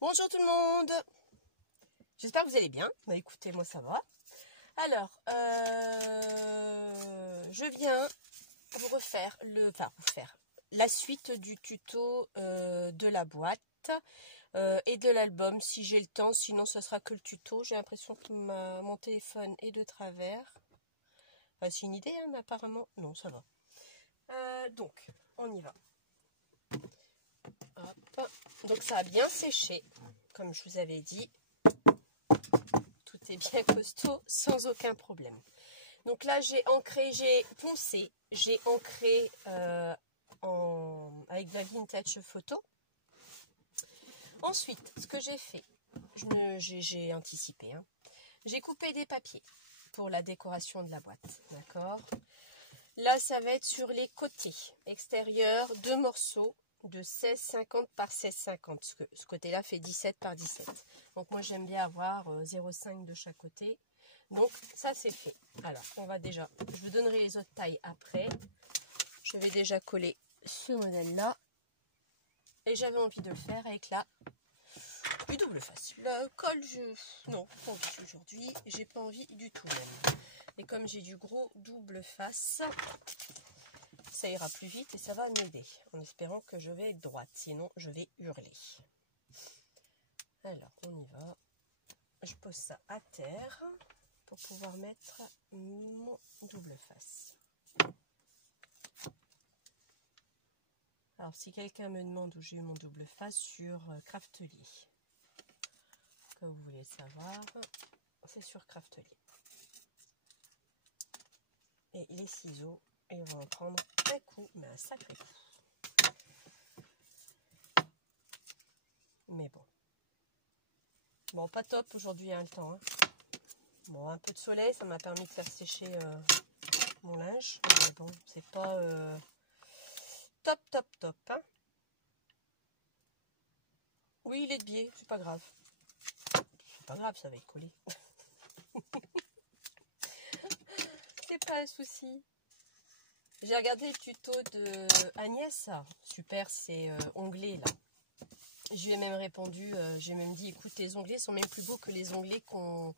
Bonjour tout le monde, j'espère que vous allez bien. Bah écoutez, moi ça va. Alors, je viens vous refaire la suite du tuto de la boîte et de l'album si j'ai le temps, sinon ce sera que le tuto. J'ai l'impression que mon téléphone est de travers. Enfin, c'est une idée, hein, mais apparemment, non, ça va. Donc, on y va. Hop. Donc ça a bien séché, comme je vous avais dit. Tout est bien costaud, sans aucun problème. Donc là, j'ai poncé, j'ai ancré avec de la vintage photo. Ensuite, ce que j'ai fait, j'ai anticipé. Hein. J'ai coupé des papiers pour la décoration de la boîte. D'accord. Là, ça va être sur les côtés extérieurs, 2 morceaux de 16,50 par 16,50. Ce côté-là fait 17 par 17. Donc moi, j'aime bien avoir 0,5 de chaque côté. Donc ça, c'est fait. Alors, on va déjà, je vous donnerai les autres tailles après. Je vais déjà coller ce modèle-là. Et j'avais envie de le faire avec du double face. La colle, non, pas envie aujourd'hui. J'ai pas envie du tout même. Et comme j'ai du gros double face, ça ira plus vite et ça va m'aider. En espérant que je vais être droite. Sinon, je vais hurler. Alors, on y va. Je pose ça à terre pour pouvoir mettre mon double face. Alors, si quelqu'un me demande où j'ai eu mon double face, sur Craftelier. Que vous voulez savoir, c'est sur Craftelier. Et les ciseaux, ils vont en prendre un coup, mais un sacré coup. Mais bon. Bon, pas top aujourd'hui, hein, le temps. Hein. Bon, un peu de soleil, ça m'a permis de faire sécher mon linge. Mais bon, c'est pas top. Hein. Oui, il est de biais, c'est pas grave. C'est pas grave, ça va y coller. C'est pas un souci. J'ai regardé le tuto de Agnès. Super, c'est onglets là. Je lui ai même répondu, j'ai même dit, écoute, les onglets sont même plus beaux que les onglets qu'on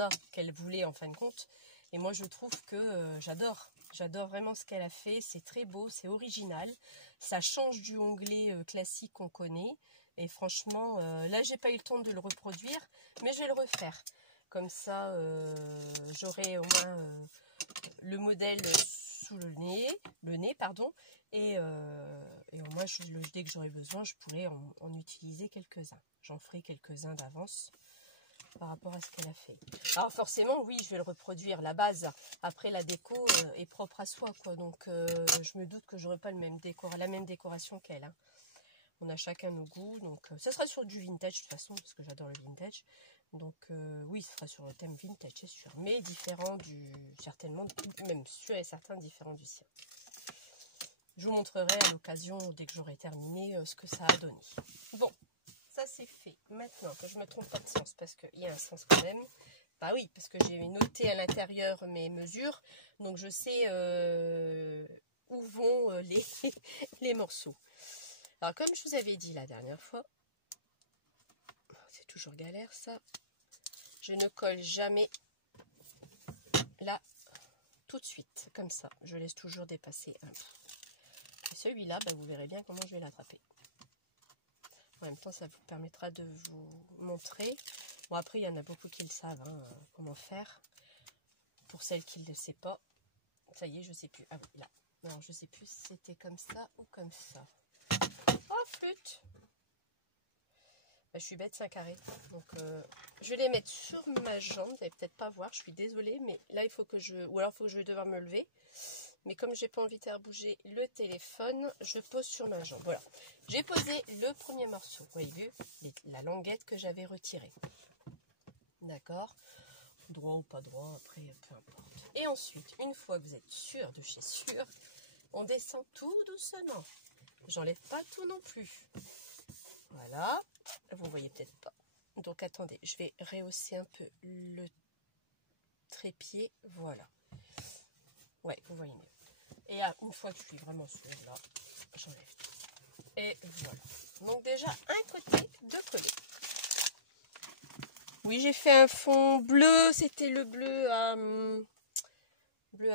a, qu'elle voulait en fin de compte. Et moi, je trouve que j'adore. J'adore vraiment ce qu'elle a fait. C'est très beau, c'est original. Ça change du onglet classique qu'on connaît. Et franchement, là, j'ai pas eu le temps de le reproduire, mais je vais le refaire. Comme ça, j'aurai au moins le modèle sous le nez, et au moins, dès que j'aurai besoin, je pourrai en utiliser quelques-uns. J'en ferai quelques-uns d'avance par rapport à ce qu'elle a fait. Alors forcément, oui, je vais le reproduire, la base. Après, la déco est propre à soi, quoi. Donc, je me doute que j'aurai pas la même décoration qu'elle. Hein. On a chacun nos goûts. Donc, ça sera sur du vintage, de toute façon, parce que j'adore le vintage. Donc, oui, ce sera sur le thème vintage, c'est sûr. Mais différent certainement, même sûr et certain, différent du sien. Je vous montrerai à l'occasion, dès que j'aurai terminé, ce que ça a donné. Bon. Ça c'est fait. Maintenant que je ne me trompe pas de sens, parce qu'il y a un sens quand même. Bah oui, parce que j'ai noté à l'intérieur mes mesures. Donc je sais où vont les morceaux. Alors comme je vous avais dit la dernière fois, c'est toujours galère ça. Je ne colle jamais là tout de suite, comme ça. Je laisse toujours dépasser un peu. Et celui-là, bah, vous verrez bien comment je vais l'attraper. En même temps, ça vous permettra de vous montrer. Bon, après, il y en a beaucoup qui le savent, hein, comment faire. Pour celles qui ne le savent pas, ça y est, je ne sais plus. Ah oui, là. Alors, je ne sais plus si c'était comme ça ou comme ça. Oh, flûte! Bah, je suis bête, c'est un carré. Donc, je vais les mettre sur ma jambe. Vous n'allez peut-être pas voir, je suis désolée. Mais là, il faut que ou alors, il faut que je vais devoir me lever. Mais comme j'ai pas envie de faire bouger le téléphone, je pose sur ma jambe. Voilà. J'ai posé le premier morceau. Vous voyez vu la languette que j'avais retirée. D'accord. Droit ou pas droit, après, peu importe. Et ensuite, une fois que vous êtes sûr de chez sûr, on descend tout doucement. J'enlève pas tout non plus. Voilà. Vous voyez peut-être pas. Donc, attendez, je vais rehausser un peu le trépied. Voilà. Ouais, vous voyez mieux. Et une fois que je suis vraiment sûre, là, j'enlève tout. Et voilà. Donc déjà, un côté de collé. Oui, j'ai fait un fond bleu. C'était le bleu à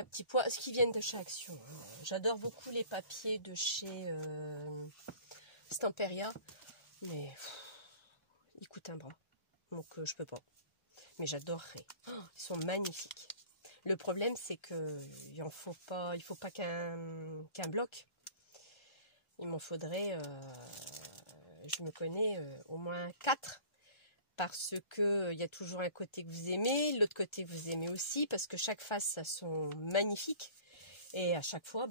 petits pois. Ce qui viennent de chez Action. J'adore beaucoup les papiers de chez Stamperia. Mais ils coûtent un bras. Donc je peux pas. Mais j'adorerais. Oh, ils sont magnifiques. Le problème, c'est que il faut pas qu'un bloc. Il m'en faudrait, je me connais, au moins 4. Parce que il y a toujours un côté que vous aimez, l'autre côté que vous aimez aussi. Parce que chaque face, ça sont magnifiques. Et à chaque fois,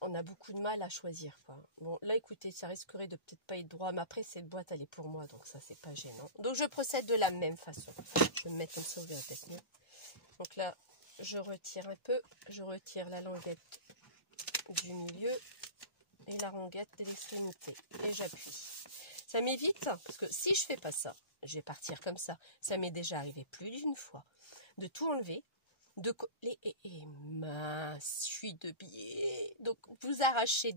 on a beaucoup de mal à choisir, quoi. Bon, là, écoutez, ça risquerait de peut-être pas être droit, mais après, cette boîte, elle est pour moi, donc ça, c'est pas gênant. Donc, je procède de la même façon. Je vais me mettre comme ça, vous verrez peut-être mieux. Donc là, je retire un peu, je retire la languette du milieu et la languette de l'extrémité. Et j'appuie. Ça m'évite, parce que si je fais pas ça, je vais partir comme ça. Ça m'est déjà arrivé plus d'une fois de tout enlever, de coller et mince, je suis de biais. Donc vous arrachez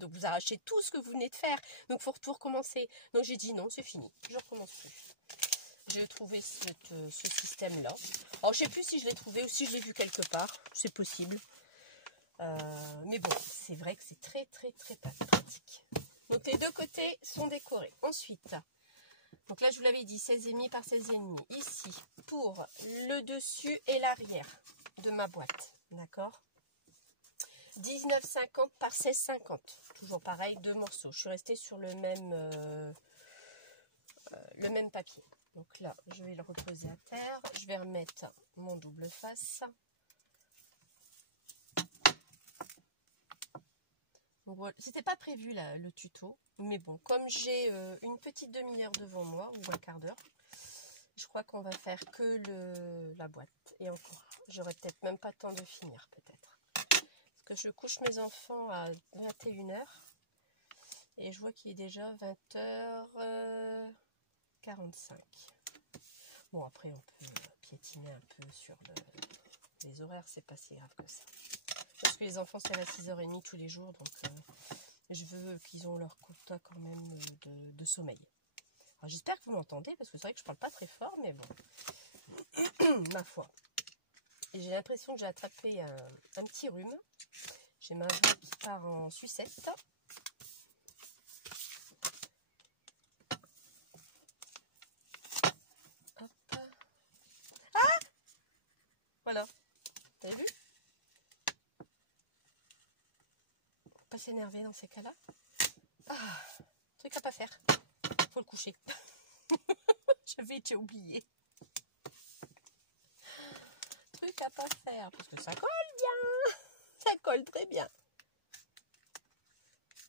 tout ce que vous venez de faire. Donc il faut tout recommencer. Donc j'ai dit non, c'est fini, je recommence plus. J'ai trouvé ce système-là. Alors je sais plus si je l'ai trouvé ou si je l'ai vu quelque part, c'est possible. Mais bon, c'est vrai que c'est très pratique. Donc les deux côtés sont décorés. Ensuite, donc là je vous l'avais dit, 16,5 par 16,5. Ici, pour le dessus et l'arrière de ma boîte, d'accord, 19,50 par 16,50. Toujours pareil, 2 morceaux. Je suis restée sur le même papier. Donc là, je vais le reposer à terre. Je vais remettre mon double face. Voilà. C'était pas prévu là, le tuto, mais bon, comme j'ai une petite demi-heure devant moi, ou un quart d'heure, je crois qu'on va faire que la boîte. Et encore, j'aurai peut-être même pas le temps de finir, peut-être. Parce que je couche mes enfants à 21h, et je vois qu'il est déjà 20h45. Bon, après, on peut piétiner un peu sur les horaires, c'est pas si grave que ça. Parce que les enfants, c'est à 6h30 tous les jours, donc je veux qu'ils ont leur quota quand même de sommeil. Alors j'espère que vous m'entendez, parce que c'est vrai que je parle pas très fort, mais bon, ma foi. Et j'ai l'impression que j'ai attrapé un petit rhume. J'ai ma voix qui part en sucette. Hop. Ah, voilà, vous avez vu? Pas s'énerver dans ces cas-là. Ah, truc à pas faire. Faut le coucher. J'ai oublié. Truc à pas faire, parce que ça colle bien. Ça colle très bien.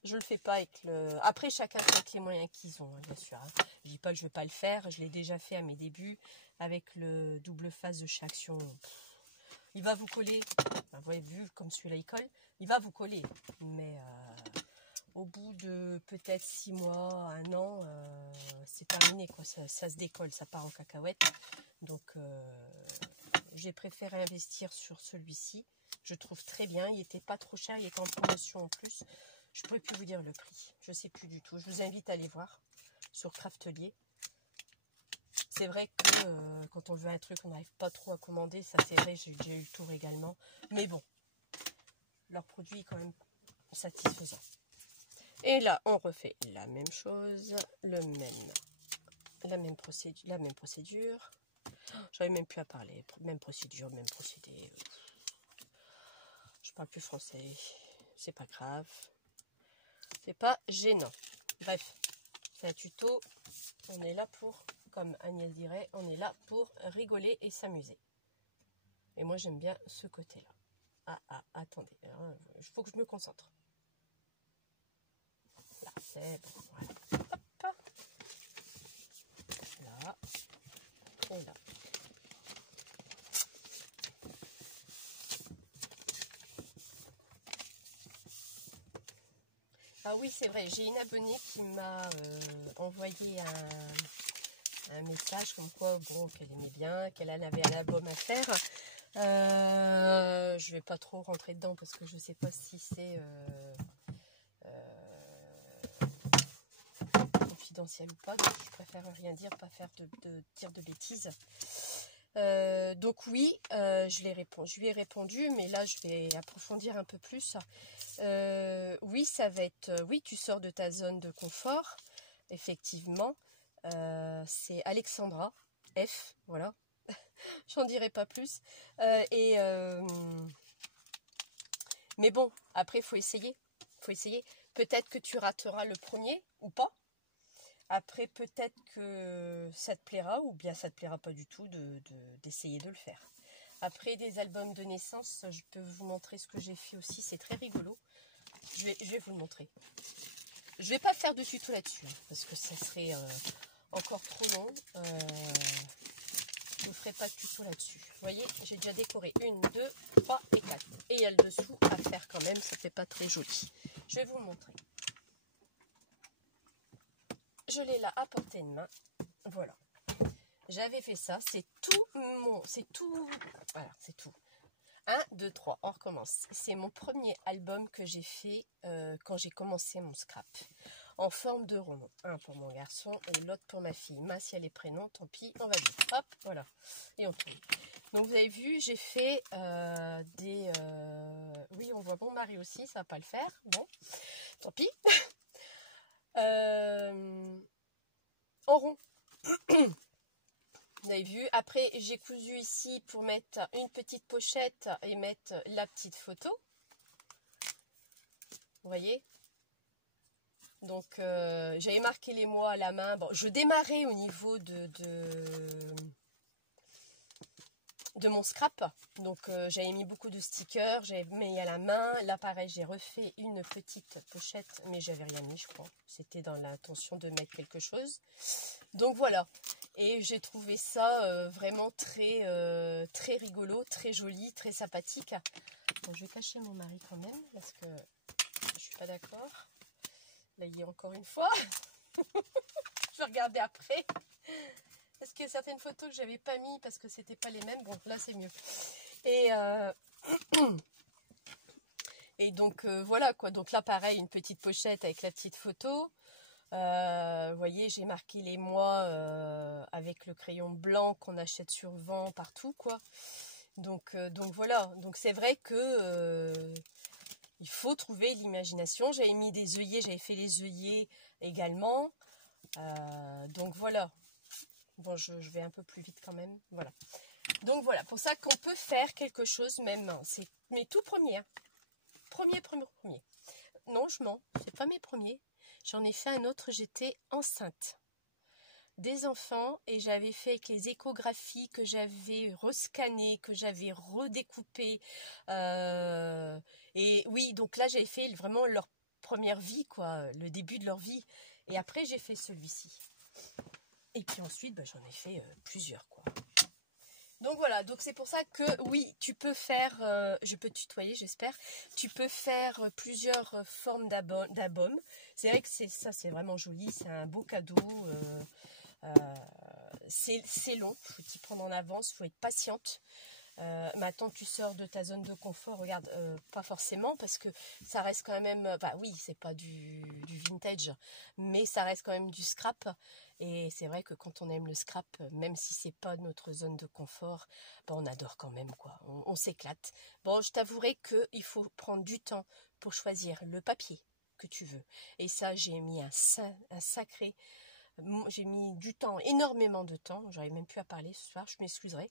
Je le fais pas avec le... Après, chacun fait les moyens qu'ils ont, hein, bien sûr. Hein. Je dis pas que je vais pas le faire. Je l'ai déjà fait à mes débuts avec le double face de chez Action. Il va vous coller. Vous voyez, vu comme celui-là, il colle. Il va vous coller. Mais au bout de peut-être 6 mois, 1 an, c'est terminé, quoi. Ça se décolle, ça part en cacahuète. Donc, j'ai préféré investir sur celui-ci. Je trouve très bien. Il était pas trop cher. Il était en promotion en plus. Je ne pourrais plus vous dire le prix. Je ne sais plus du tout. Je vous invite à aller voir sur Craftelier. C'est vrai que quand on veut un truc, on n'arrive pas trop à commander. Ça, c'est vrai, j'ai déjà eu le tour également. Mais bon, leur produit est quand même satisfaisant. Et là, on refait la même chose, la même procédure. J'avais même plus à parler. Même procédure, même procédé. Je parle plus français. C'est pas grave. C'est pas gênant. Bref, c'est un tuto. On est là pour, comme Agnès dirait, on est là pour rigoler et s'amuser. Et moi, j'aime bien ce côté-là. Ah, attendez. Il faut que je me concentre. Là, c'est bon. Voilà. Hop. Là. Et là. Ah oui, c'est vrai, j'ai une abonnée qui m'a envoyé un message comme quoi, bon, qu'elle aimait bien, qu'elle en avait un album à faire. Je vais pas trop rentrer dedans parce que je sais pas si c'est confidentiel ou pas, donc je préfère rien dire, pas faire dire de bêtises. Donc oui, je lui ai répondu, mais là je vais approfondir un peu plus. Oui, ça va être, oui, tu sors de ta zone de confort, effectivement. C'est Alexandra F, voilà, j'en dirai pas plus. Mais bon, après, il faut essayer. Peut-être que tu rateras le premier ou pas. Après, peut-être que ça te plaira ou bien ça te plaira pas du tout d'essayer de le faire. Après, des albums de naissance, je peux vous montrer ce que j'ai fait aussi. C'est très rigolo. Je vais vous le montrer. Je vais pas faire de tuto là-dessus, hein, parce que ça serait encore trop long. Je ne ferai pas de tuto là-dessus. Vous voyez, j'ai déjà décoré 1, 2, 3 et 4. Et il y a le dessous à faire quand même, ça fait pas très joli. Je vais vous le montrer. Je l'ai là à portée de main. Voilà. J'avais fait ça, c'est tout. Voilà, c'est tout. 1, 2, 3, on recommence. C'est mon premier album que j'ai fait quand j'ai commencé mon scrap. En forme de roman. Un pour mon garçon et l'autre pour ma fille. Si elle est prénom, tant pis, on va dire. Hop, voilà. Et on tourne. Donc vous avez vu, j'ai fait des... Oui, on voit mon mari aussi, ça va pas le faire. Bon, tant pis. En rond. Vous avez vu, après j'ai cousu ici pour mettre une petite pochette et mettre la petite photo. Vous voyez? Donc j'avais marqué les mois à la main. Bon, je démarrais au niveau de mon scrap. Donc j'avais mis beaucoup de stickers, j'avais mis à la main. Là pareil, j'ai refait une petite pochette, mais j'avais rien mis, je crois. C'était dans l'intention de mettre quelque chose. Donc voilà. Et j'ai trouvé ça vraiment très, très rigolo, très joli, très sympathique. Bon, je vais cacher mon mari quand même, parce que je suis pas d'accord. Là, il y a encore une fois. Je vais regarder après. Parce qu'il y a certaines photos que j'avais pas mis parce que c'était pas les mêmes. Bon, là, c'est mieux. Et donc, voilà quoi. Donc là, pareil, une petite pochette avec la petite photo. Vous voyez, j'ai marqué les mois avec le crayon blanc qu'on achète sur Vent partout, quoi. Donc voilà. Donc c'est vrai que il faut trouver l'imagination. J'avais mis des œillets, j'avais fait les œillets également. Donc voilà. Bon, je vais un peu plus vite quand même. Voilà. Donc voilà, pour ça qu'on peut faire quelque chose même. C'est mes tout premiers. Premier. Non, je mens. C'est pas mes premiers. J'en ai fait un autre, j'étais enceinte des enfants et j'avais fait avec les échographies que j'avais rescannées, que j'avais redécoupées. Et oui, donc là j'avais fait vraiment leur première vie, quoi, le début de leur vie. Et après j'ai fait celui-ci. Et puis ensuite j'en ai fait plusieurs, quoi. Donc voilà, donc c'est pour ça que oui, tu peux faire, je peux tutoyer j'espère, tu peux faire plusieurs formes d'albums. C'est vrai que c'est vraiment joli, c'est un beau cadeau, c'est long, il faut t'y prendre en avance, il faut être patiente. Maintenant tu sors de ta zone de confort, regarde, pas forcément parce que ça reste quand même, bah oui, c'est pas du vintage, mais ça reste quand même du scrap. Et c'est vrai que quand on aime le scrap, même si c'est pas notre zone de confort, bah on adore quand même, quoi. On s'éclate. Bon, je t'avouerai qu'il faut prendre du temps pour choisir le papier que tu veux. Et ça, j'ai mis un sacré... J'ai mis du temps, énormément de temps. J'arrive même plus à parler ce soir, je m'excuserai.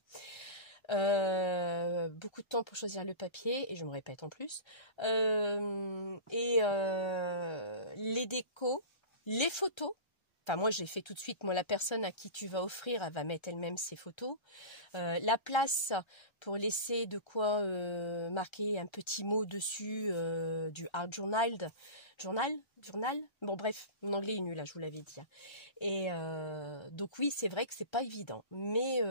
Beaucoup de temps pour choisir le papier, et je me répète en plus. Les décos, les photos. Enfin, moi, je l'ai fait tout de suite. Moi, la personne à qui tu vas offrir, elle va mettre elle-même ses photos. La place pour laisser de quoi marquer un petit mot dessus, du art journal. Journal. Bon, bref, mon anglais est nul, là, je vous l'avais dit. Et donc, oui, c'est vrai que c'est pas évident. Mais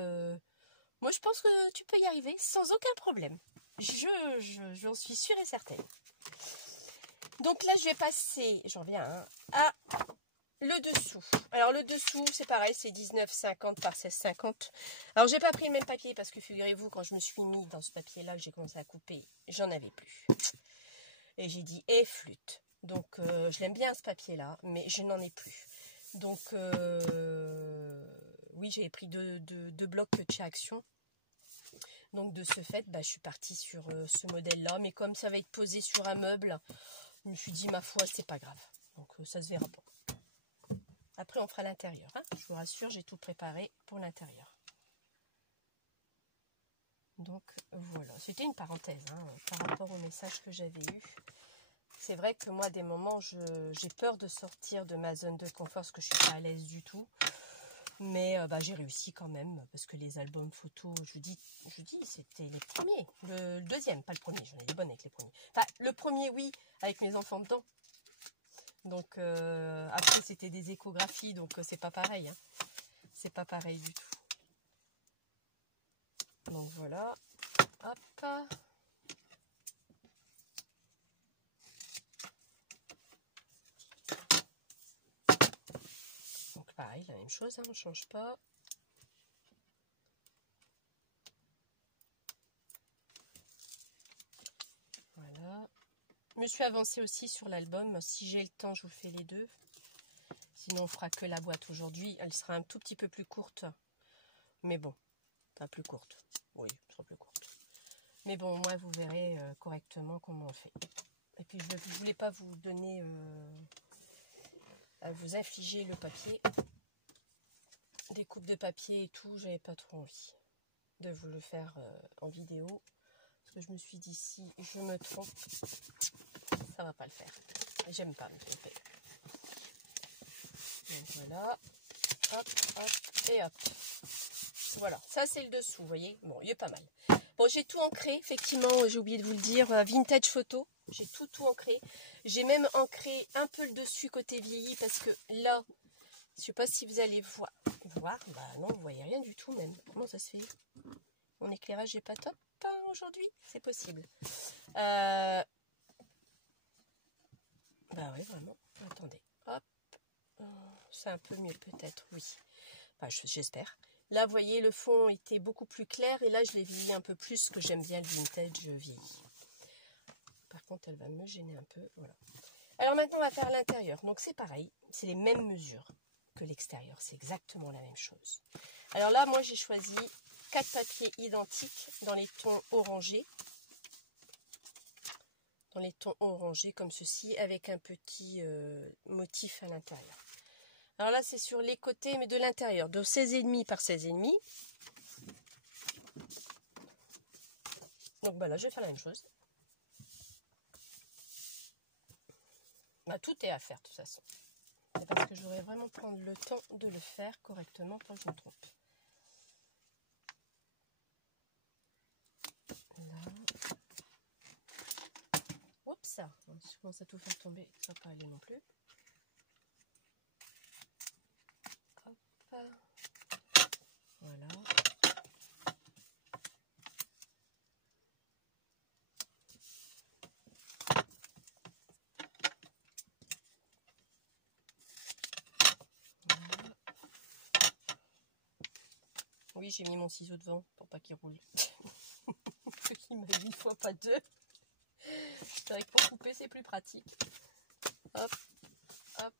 moi, je pense que tu peux y arriver sans aucun problème. J'en suis sûre et certaine. Donc là, je vais passer, j'en reviens, à le dessous. Alors le dessous, c'est pareil, c'est 19,50 par 16,50. Alors j'ai pas pris le même papier parce que figurez-vous, quand je me suis mis dans ce papier-là, que j'ai commencé à couper, j'en avais plus. Et j'ai dit, flûte. Donc je l'aime bien ce papier-là, mais je n'en ai plus. Donc, oui, j'avais pris deux blocs de chez Action. Donc, de ce fait, bah, je suis partie sur ce modèle-là. Mais comme ça va être posé sur un meuble, je me suis dit, ma foi, c'est pas grave. Donc, ça se verra pas. Après, on fera l'intérieur. Hein. Je vous rassure, j'ai tout préparé pour l'intérieur. Donc, voilà. C'était une parenthèse hein, par rapport au message que j'avais eu. C'est vrai que moi, des moments, j'ai peur de sortir de ma zone de confort parce que je suis pas à l'aise du tout. Mais bah, j'ai réussi quand même parce que les albums photos, je vous dis, c'était les premiers. Le deuxième, pas le premier. J'en ai des bonnes avec les premiers. Enfin, le premier, oui, avec mes enfants dedans. Donc, après, c'était des échographies, donc c'est pas pareil. Hein. C'est pas pareil du tout. Donc, voilà. Hop. Donc, pareil, la même chose, hein, on ne change pas. Voilà. Je me suis avancée aussi sur l'album. Si j'ai le temps, je vous fais les deux. Sinon, on fera que la boîte aujourd'hui. Elle sera un tout petit peu plus courte. Mais bon, pas plus courte. Oui, elle sera plus courte. Mais bon, moi, vous verrez correctement comment on fait. Et puis, je ne voulais pas vous donner, à vous infliger le papier. Des coupes de papier et tout, j'avais pas trop envie de vous le faire en vidéo. Parce que je me suis dit, si je me trompe, ça va pas le faire. J'aime pas me tromper. Donc voilà, hop, hop, et hop. Voilà, ça c'est le dessous, vous voyez. Bon, il est pas mal. Bon, j'ai tout ancré, effectivement, j'ai oublié de vous le dire, vintage photo. J'ai tout ancré. J'ai même ancré un peu le dessus côté vieilli parce que là, je sais pas si vous allez voir. Bah non, vous voyez rien du tout même. Comment ça se fait? Mon éclairage n'est pas top aujourd'hui, c'est possible. Bah oui, vraiment. Attendez, hop. C'est un peu mieux peut-être, oui. Enfin, j'espère. Là, vous voyez, le fond était beaucoup plus clair. Et là, je l'ai vieilli un peu plus, que j'aime bien le vintage vieilli. Par contre, elle va me gêner un peu. Voilà. Alors maintenant, on va faire l'intérieur. Donc, c'est pareil. C'est les mêmes mesures que l'extérieur. C'est exactement la même chose. Alors là, moi, j'ai choisi 4 papiers identiques dans les tons orangés. Dans les tons orangés comme ceci, avec un petit motif à l'intérieur. Alors là, c'est sur les côtés, mais de l'intérieur. De 16,5 par 16,5. Donc bah là, je vais faire la même chose. Bah, tout est à faire de toute façon. C'est parce que je voudrais vraiment prendre le temps de le faire correctement pour que je me trompe. Là. Oups, je commence à tout faire tomber, ça va pas aller non plus. Hop. Voilà. Oui, j'ai mis mon ciseau devant pour pas qu'il roule. Il m'a dit une fois, pas deux. C'est vrai que pour couper, c'est plus pratique. Hop, hop.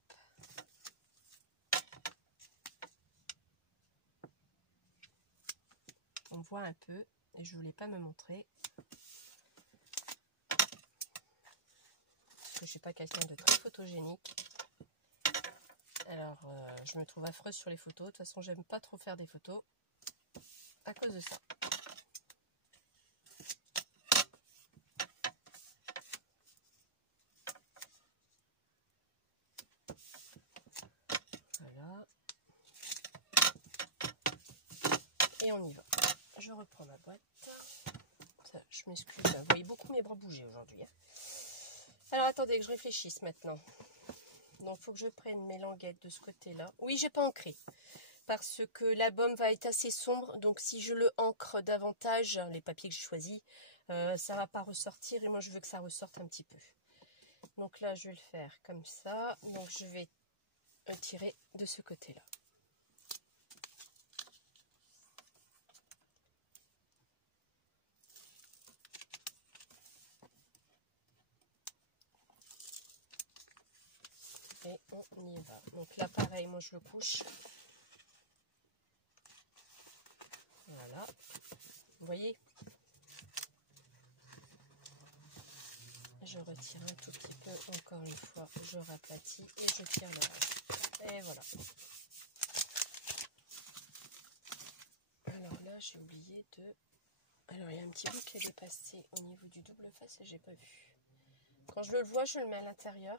On voit un peu, et je voulais pas me montrer. Parce que je suis pas quelqu'un de très photogénique. Alors, je me trouve affreuse sur les photos. De toute façon, j'aime pas trop faire des photos à cause de ça. Voilà. Et on y va. Je reprends ma boîte. Ça, je m'excuse, vous voyez beaucoup mes bras bouger aujourd'hui. Hein. Alors, attendez que je réfléchisse maintenant. Donc, il faut que je prenne mes languettes de ce côté-là. Oui, j'ai pas ancré. Parce que l'album va être assez sombre. Donc, si je le ancre davantage, les papiers que j'ai choisis, ça va pas ressortir. Et moi, je veux que ça ressorte un petit peu. Donc là, je vais le faire comme ça. Donc, je vais tirer de ce côté-là. Et on y va. Donc là, pareil. pareil, moi je le couche. Voilà. Vous voyez? Je retire un tout petit peu, encore une fois, je raplatis et je tire le reste. Et voilà. Alors là, j'ai oublié de... Alors, il y a un petit bout qui est dépassé au niveau du double face et j'ai pas vu. Quand je le vois, je le mets à l'intérieur.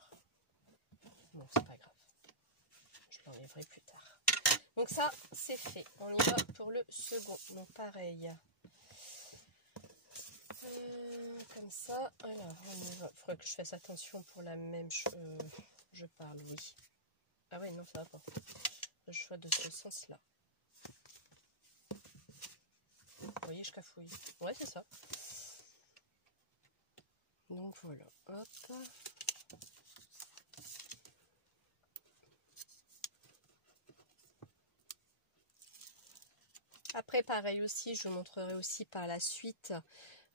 Bon, c'est pas grave. Je l'enlèverai plus tard. Donc ça, c'est fait. On y va pour le second. Donc pareil. Comme ça. Alors, on y va. Il faudrait que je fasse attention pour la même chose. Je parle, oui. Ah ouais, non, ça va pas. Je choix de ce sens-là. Vous voyez, je cafouille. Ouais, c'est ça. Donc voilà. Hop. Après, pareil aussi, je vous montrerai aussi par la suite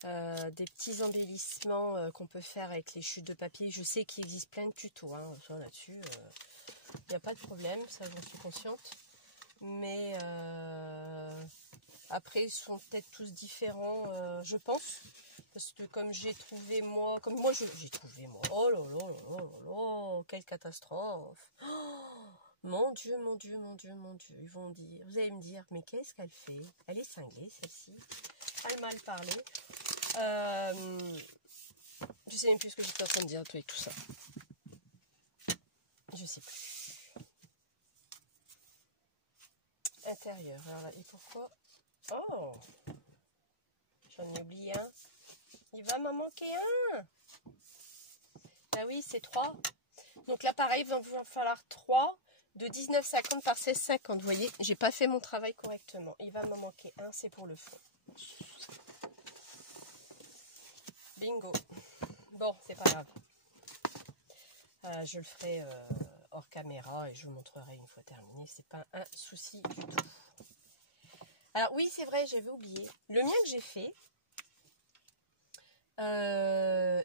des petits embellissements qu'on peut faire avec les chutes de papier. Je sais qu'il existe plein de tutos hein, là-dessus. Il n'y a pas de problème, ça j'en suis consciente. Mais après, ils sont peut-être tous différents, je pense. Parce que comme j'ai trouvé moi, j'ai trouvé moi, oh là là là là là, quelle catastrophe. Oh, mon Dieu, mon Dieu, mon Dieu, mon Dieu. Ils vont dire, vous allez me dire, mais qu'est-ce qu'elle fait? Elle est cinglée, celle-ci. Elle m'a mal parlé. Je sais même plus ce que j'étais en train de dire avec tout ça. Je sais plus. Intérieur. Alors là, et pourquoi? Oh, j'en ai oublié un. Il va m'en manquer un. Ah oui, c'est 3. Donc là, pareil, il va vous en falloir 3 de 19,50 par 16,50. Vous voyez, j'ai pas fait mon travail correctement. Il va m'en manquer un, c'est pour le fond. Bingo. Bon, c'est pas grave. Je le ferai hors caméra et je vous montrerai une fois terminé. C'est pas un souci du tout. Alors oui, c'est vrai, j'avais oublié. Le mien que j'ai fait,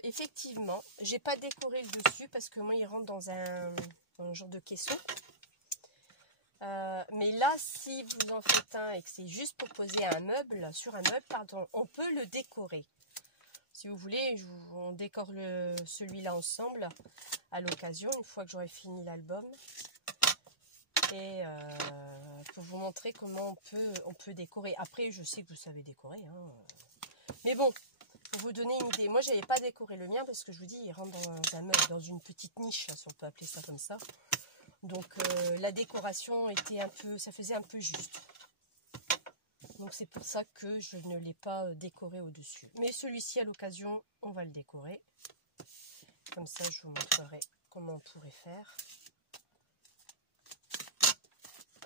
effectivement, j'ai pas décoré le dessus parce que moi, il rentre dans un genre de caisson. Mais là, si vous en faites un et que c'est juste pour poser un meuble, sur un meuble, pardon, on peut le décorer. Si vous voulez, on décore celui-là ensemble à l'occasion, une fois que j'aurai fini l'album. Et pour vous montrer comment on peut décorer. Après, je sais que vous savez décorer. Hein. Mais bon, pour vous donner une idée, moi, je n'avais pas décoré le mien parce que je vous dis, il rentre dans un meuble, dans une petite niche, si on peut appeler ça comme ça. Donc, la décoration était ça faisait un peu juste. Donc, c'est pour ça que je ne l'ai pas décoré au-dessus. Mais celui-ci, à l'occasion, on va le décorer. Comme ça, je vous montrerai comment on pourrait faire.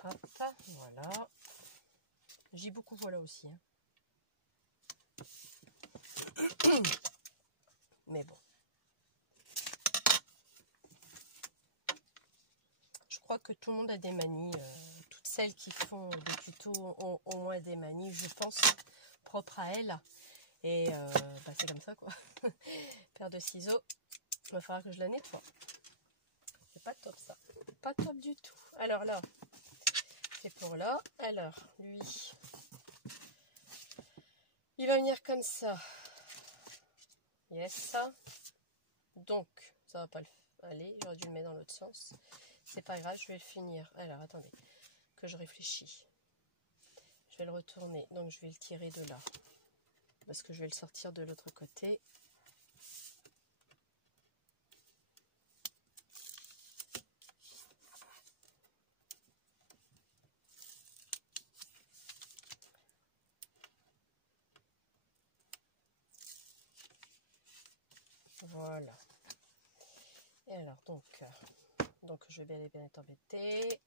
Hop, voilà. J'ai beaucoup voilà aussi. Hein. Mais bon. Je crois que tout le monde a des manies. Toutes celles qui font des tutos ont au moins des manies, je pense, propres à elles. Et c'est comme ça, quoi. Paire de ciseaux. Il va falloir que je la nettoie. C'est pas top, ça. Pas top du tout. Alors là, c'est pour là. Alors, lui, il va venir comme ça. Yes. Donc, ça va pas le aller. J'aurais dû le mettre dans l'autre sens. C'est pas grave, je vais le finir. Alors, attendez, que je réfléchis. Je vais le retourner. Donc, je vais le tirer de là. Parce que je vais le sortir de l'autre côté. Voilà. Et alors, donc je vais bien être embêtée.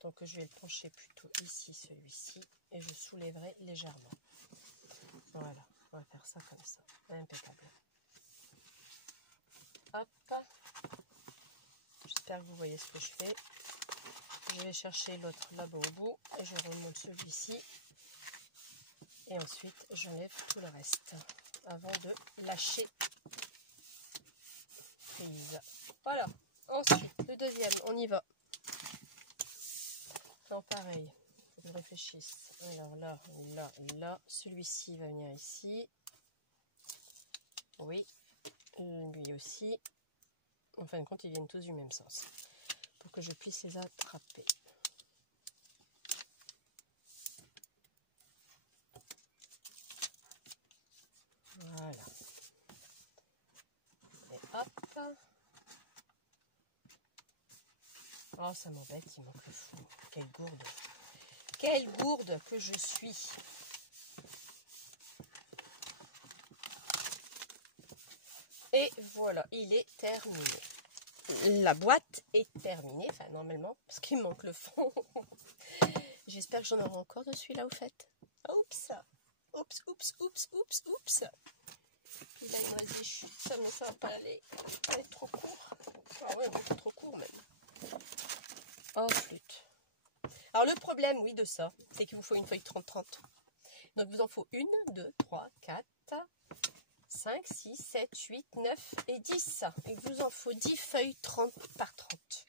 Donc, je vais le pencher plutôt ici, celui-ci. Et je soulèverai légèrement. Voilà, on va faire ça comme ça. Impeccable. Hop. J'espère que vous voyez ce que je fais. Je vais chercher l'autre là-bas au bout. Et je remonte celui-ci. Et ensuite, j'enlève tout le reste. Avant de lâcher prise. Voilà. Ensuite, le deuxième, on y va. temps, pareil. Faut que je réfléchisse. Alors là, là, là. Celui-ci va venir ici. Oui. Lui aussi. En fin de compte, ils viennent tous du même sens. Pour que je puisse les attraper. Voilà. Et hop. Oh, ça m'embête, il manque le fond. Quelle gourde. Quelle gourde que je suis. Et voilà, il est terminé. La boîte est terminée, enfin normalement, parce qu'il manque le fond. J'espère que j'en aurai encore de celui-là au fait. Oups. Oups, oups, oups, oups, oups. Puis là, il me reste des chutes, ça, mais ça va pas aller. Ça va être trop court. Ah ouais, beaucoup trop court même. Oh, flûte. Alors, le problème, oui, de ça, c'est qu'il vous faut une feuille 30-30. Donc, vous en faut 1, 2, 3, 4, 5, 6, 7, 8, 9 et 10. Et il vous en faut 10 feuilles 30 par 30.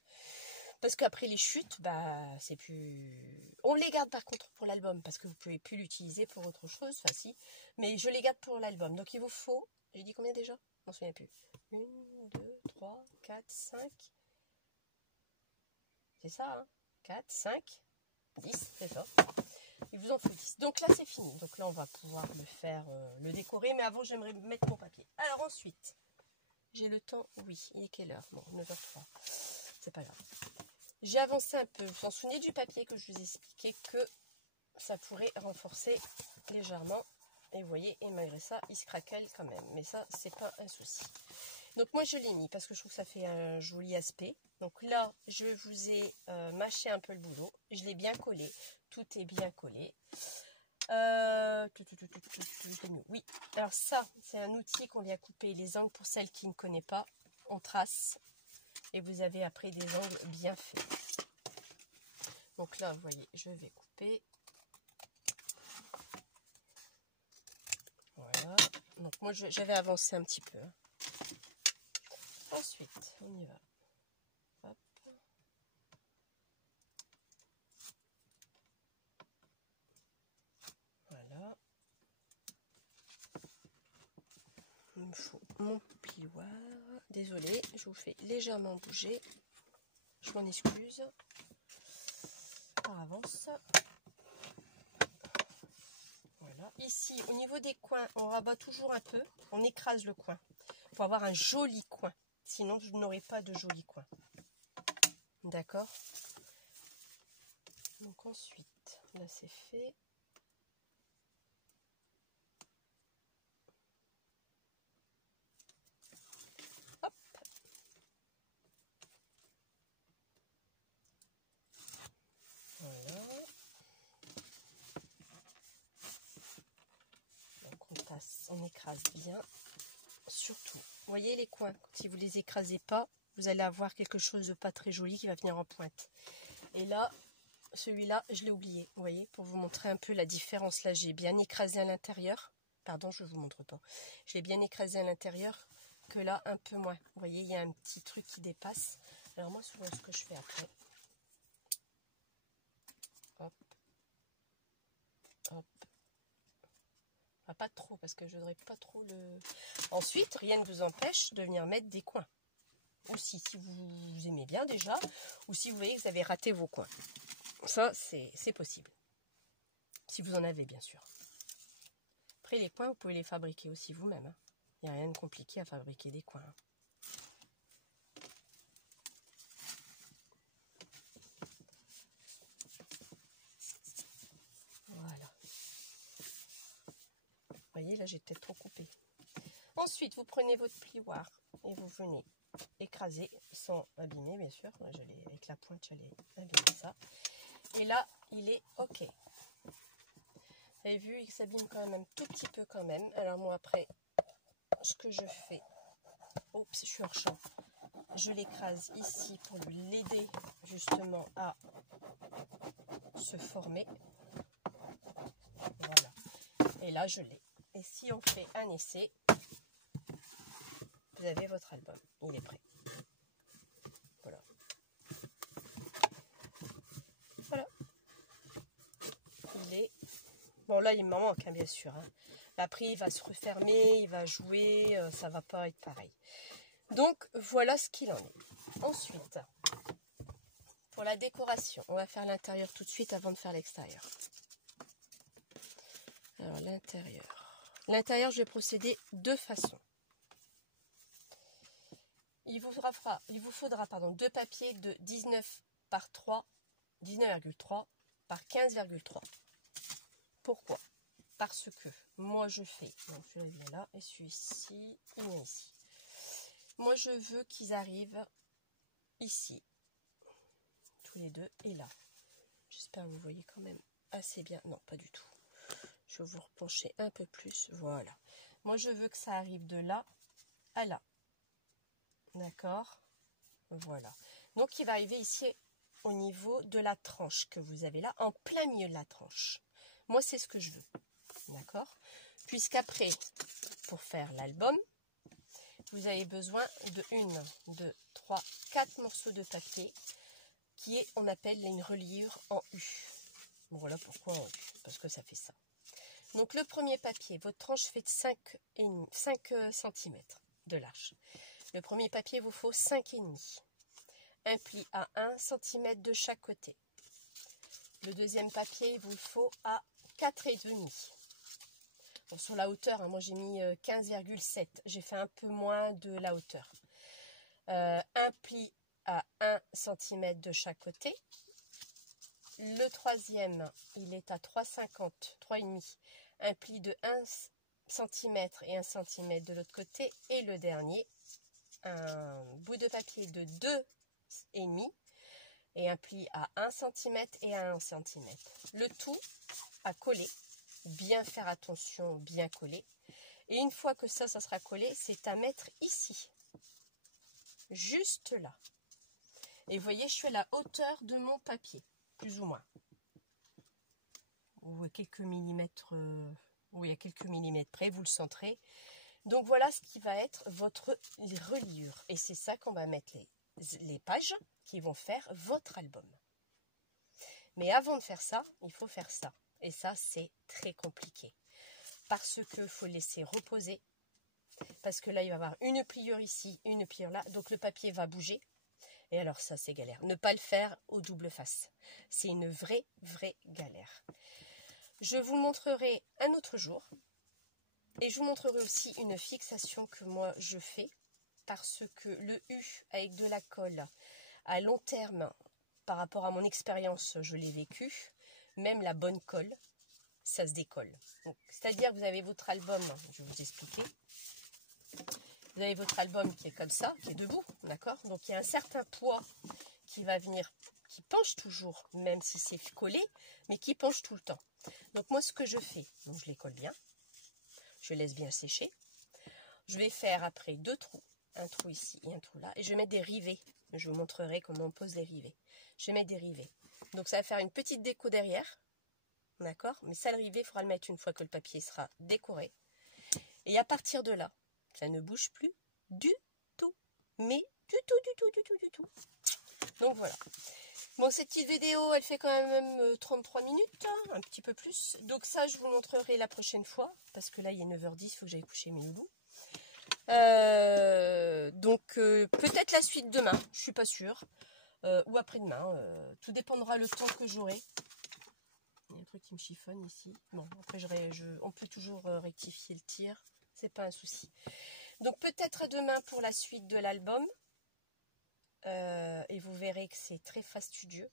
Parce qu'après les chutes, bah, c'est plus... On les garde par contre pour l'album, parce que vous ne pouvez plus l'utiliser pour autre chose. Enfin, si. Mais je les garde pour l'album. Donc, il vous faut... J'ai dit combien déjà? Je m'en souviens plus. 1, 2, 3, 4, 5. C'est ça, hein? 4, 5, 10, c'est ça. Il vous en faut 10. Donc là, c'est fini. Donc là, on va pouvoir le faire, le décorer. Mais avant, j'aimerais mettre mon papier. Alors ensuite, j'ai le temps. Oui, il est quelle heure? Bon, 9h03. C'est pas grave. J'ai avancé un peu. Vous vous en souvenez du papier que je vous ai expliqué que ça pourrait renforcer légèrement. Et vous voyez, et malgré ça, il se craquelle quand même. Mais ça, c'est pas un souci. Donc moi, je l'ai mis parce que je trouve que ça fait un joli aspect. Donc là, je vous ai mâché un peu le boulot. Je l'ai bien collé. Tout est bien collé. Oui, alors ça, c'est un outil qu'on vient couper les angles pour celles qui ne connaissent pas. On trace et vous avez après des angles bien faits. Donc là, vous voyez, je vais couper. Voilà. Donc moi, j'avais avancé un petit peu. Ensuite, on y va. Hop. Voilà. Il me faut mon plioir. Désolée, je vous fais légèrement bouger. Je m'en excuse. Par avance. Voilà. Ici, au niveau des coins, on rabat toujours un peu. On écrase le coin. Il faut avoir un joli coin. Sinon, vous n'aurez pas de joli coin. D'accord? Donc ensuite, là c'est fait. Hop. Voilà. Donc on passe, on écrase bien. Surtout, voyez les coins. Si vous les écrasez pas, vous allez avoir quelque chose de pas très joli qui va venir en pointe. Et là, celui-là, je l'ai oublié. Vous voyez, pour vous montrer un peu la différence. Là, j'ai bien écrasé à l'intérieur. Pardon, je ne vous montre pas. Je l'ai bien écrasé à l'intérieur que là, un peu moins. Vous voyez, il y a un petit truc qui dépasse. Alors moi, souvent, ce que je fais après. Hop. Hop. Enfin, pas trop, parce que je ne voudrais pas trop le... Ensuite, rien ne vous empêche de venir mettre des coins. Aussi, si vous aimez bien déjà, ou si vous voyez que vous avez raté vos coins. Ça, c'est possible. Si vous en avez, bien sûr. Après, les coins, vous pouvez les fabriquer aussi vous-même. Hein. Il n'y a rien de compliqué à fabriquer des coins. Hein. Voilà. Vous voyez, là, j'ai peut-être trop coupé. Ensuite, vous prenez votre plioir et vous venez écraser sans abîmer, bien sûr. Avec la pointe, j'allais abîmer ça. Et là, il est OK. Vous avez vu, il s'abîme quand même un tout petit peu quand même. Alors moi, après, ce que je fais... Oups, je suis hors champ. Je l'écrase ici pour l'aider justement à se former. Voilà. Et là, je l'ai. Et si on fait un essai, vous avez votre album. Il est prêt. Voilà. Voilà. Bon, là, il me manque, hein, bien sûr. Hein. Après, il va se refermer, il va jouer, ça va pas être pareil. Donc, voilà ce qu'il en est. Ensuite, pour la décoration, on va faire l'intérieur tout de suite avant de faire l'extérieur. Alors, l'intérieur. L'intérieur, je vais procéder de façon. Il vous faudra deux papiers de 19 par 3, 19,3 par 15,3. Pourquoi? Parce que moi je fais, donc celui-là vient là, et celui-ci, il vient ici. Moi je veux qu'ils arrivent ici, tous les deux, et là. J'espère que vous voyez quand même assez bien. Non, pas du tout. Je vais vous repencher un peu plus, voilà. Moi je veux que ça arrive de là à là. D'accord? Voilà. Donc il va arriver ici au niveau de la tranche que vous avez là, en plein milieu de la tranche. Moi c'est ce que je veux. D'accord? Puisqu'après, pour faire l'album, vous avez besoin de 1, 2, 3, 4 morceaux de papier qui est, on appelle une reliure en U. Bon, voilà pourquoi en U, parce que ça fait ça. Donc le premier papier, votre tranche fait 5 cm de large. Le premier papier vous faut 5,5. Un pli à 1 cm de chaque côté. Le deuxième papier, il vous le faut à 4,5. Bon, sur la hauteur, hein, moi j'ai mis 15,7. J'ai fait un peu moins de la hauteur. Un pli à 1 cm de chaque côté. Le troisième, il est à 3,50, 3,5. Un pli de 1 cm et 1 cm de l'autre côté. Et le dernier, un bout de papier de 2,5 et un pli à 1 cm et à 1 cm. Le tout à coller, bien faire attention, bien coller. Et une fois que ça sera collé, c'est à mettre ici, juste là. Et vous voyez, je suis à la hauteur de mon papier, plus ou moins. Ou à quelques millimètres, oui, à quelques millimètres près, vous le centrez. Donc voilà ce qui va être votre reliure. Et c'est ça qu'on va mettre les pages qui vont faire votre album. Mais avant de faire ça, il faut faire ça. Et ça, c'est très compliqué. Parce qu'il faut laisser reposer. Parce que là, il va y avoir une pliure ici, une pliure là. Donc le papier va bouger. Et alors ça, c'est galère. Ne pas le faire au double face. C'est une vraie galère. Je vous montrerai un autre jour. Et je vous montrerai aussi une fixation que moi, je fais. Parce que le U avec de la colle à long terme, par rapport à mon expérience, je l'ai vécu. Même la bonne colle, ça se décolle. C'est-à-dire que vous avez votre album, je vais vous expliquer. Vous avez votre album qui est comme ça, qui est debout, d'accord? Donc il y a un certain poids qui va venir, qui penche toujours, même si c'est collé, mais qui penche tout le temps. Donc moi ce que je fais, donc je les colle bien, je laisse bien sécher. Je vais faire après 2 trous, un trou ici et un trou là, et je vais mettre des rivets. Je vous montrerai comment on pose les rivets. Je vais mettre des rivets. Donc ça va faire une petite déco derrière, d'accord? Mais ça, le rivet, il faudra le mettre une fois que le papier sera décoré. Et à partir de là, ça ne bouge plus du tout. Mais du tout. Donc voilà. Bon, cette petite vidéo, elle fait quand même 33 minutes, hein, un petit peu plus. Donc ça, je vous montrerai la prochaine fois. Parce que là, il est 9h10, il faut que j'aille coucher mes loulous. Peut-être la suite demain, je suis pas sûre. Ou après-demain, tout dépendra le temps que j'aurai. Il y a un truc qui me chiffonne ici. Bon, après on peut toujours rectifier le tir, c'est pas un souci. Donc peut-être à demain pour la suite de l'album. Et vous verrez que c'est très fastidieux.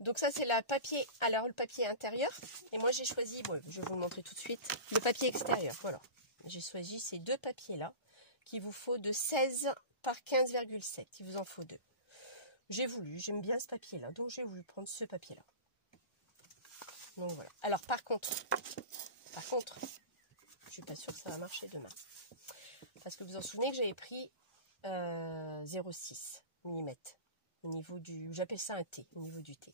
Donc ça c'est le papier intérieur. Et moi j'ai choisi, bon, je vais vous le montrer tout de suite, le papier extérieur. Voilà. J'ai choisi ces 2 papiers-là, qu'il vous faut de 16 par 15,7. Il vous en faut 2. J'aime bien ce papier-là, donc j'ai voulu prendre ce papier-là. Donc voilà. Alors par contre, je suis pas sûre que ça va marcher demain. Parce que vous vous en souvenez que j'avais pris 0,6 mm au niveau du, j'appelle ça un T, au niveau du T.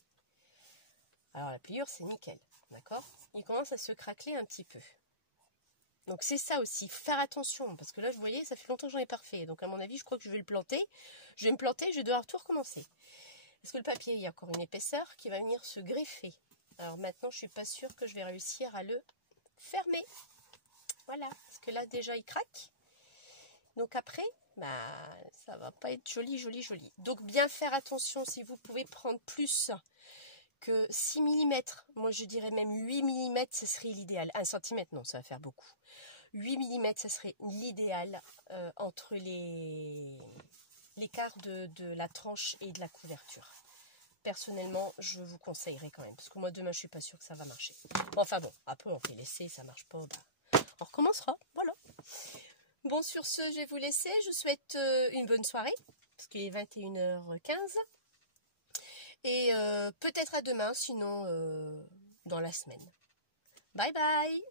Alors la pliure c'est nickel, d'accord? Il commence à se craqueler un petit peu. Donc c'est ça aussi, faire attention, parce que là, vous voyez, ça fait longtemps que j'en ai pas refait. Donc à mon avis, je crois que je vais le planter. Je vais me planter, je vais devoir tout recommencer. Parce que le papier, il y a encore une épaisseur qui va venir se greffer Alors maintenant, je suis pas sûre que je vais réussir à le fermer. Voilà, parce que là déjà il craque. Donc après, bah, ça va pas être joli, joli, joli. Donc bien faire attention si vous pouvez prendre plus que 6 mm. Moi je dirais même 8 mm, ce serait l'idéal. 1 cm, non, ça va faire beaucoup. 8 mm, ça serait l'idéal entre l'écart de la tranche et de la couverture. Personnellement, je vous conseillerais quand même. Parce que moi, demain, je suis pas sûre que ça va marcher. Bon, enfin bon, après, on fait l'essai, ça marche pas. Bah, on recommencera. Voilà. Bon, sur ce, je vais vous laisser. Je vous souhaite une bonne soirée. Parce qu'il est 21h15. Et peut-être à demain, sinon dans la semaine. Bye bye!